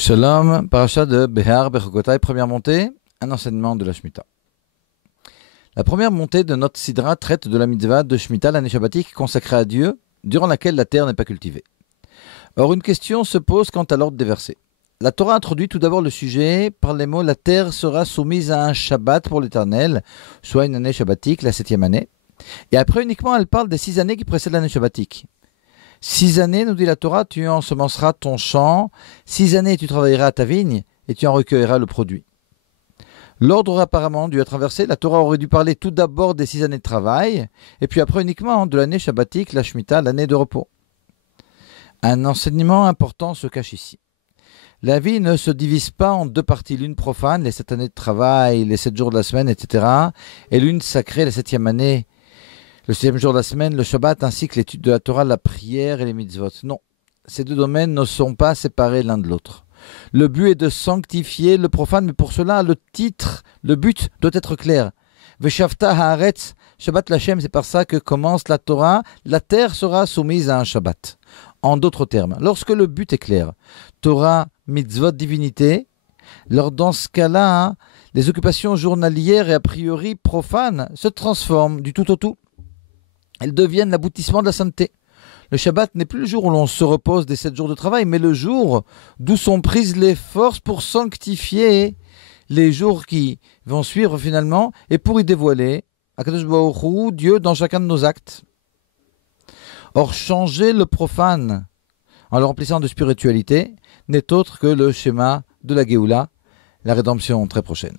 Shalom, paracha de Behar Bechokotai, première montée, un enseignement de la Shemitah. La première montée de notre Sidra traite de la mitzvah de Shemitah, l'année shabbatique consacrée à Dieu, durant laquelle la terre n'est pas cultivée. Or, une question se pose quant à l'ordre des versets. La Torah introduit tout d'abord le sujet par les mots « La terre sera soumise à un Shabbat pour l'Éternel », soit une année shabbatique, la 7e année. Et après, uniquement, elle parle des 6 années qui précèdent l'année shabbatique. 6 années, nous dit la Torah, tu ensemenceras ton champ, 6 années tu travailleras ta vigne, et tu en recueilleras le produit. L'ordre aurait apparemment dû être inversé, la Torah aurait dû parler tout d'abord des 6 années de travail, et puis après uniquement de l'année shabbatique, la Shemitah, l'année de repos. Un enseignement important se cache ici. La vie ne se divise pas en deux parties, l'une profane, les 7 années de travail, les 7 jours de la semaine, etc., et l'une sacrée, la 7e année, le 7e jour de la semaine, le Shabbat, ainsi que l'étude de la Torah, la prière et les mitzvot. Non, ces deux domaines ne sont pas séparés l'un de l'autre. Le but est de sanctifier le profane, mais pour cela, le but doit être clair. Veshavta haaretz, Shabbat Lachem, c'est par ça que commence la Torah, la terre sera soumise à un Shabbat. En d'autres termes, lorsque le but est clair, Torah, mitzvot, divinité, alors dans ce cas-là, les occupations journalières et a priori profanes se transforment du tout au tout. Elles deviennent l'aboutissement de la sainteté. Le Shabbat n'est plus le jour où l'on se repose des 7 jours de travail, mais le jour d'où sont prises les forces pour sanctifier les jours qui vont suivre finalement et pour y dévoiler Akadosh Baruch Hu, Dieu dans chacun de nos actes. Or, changer le profane en le remplissant de spiritualité n'est autre que le schéma de la Géoula, la rédemption très prochaine.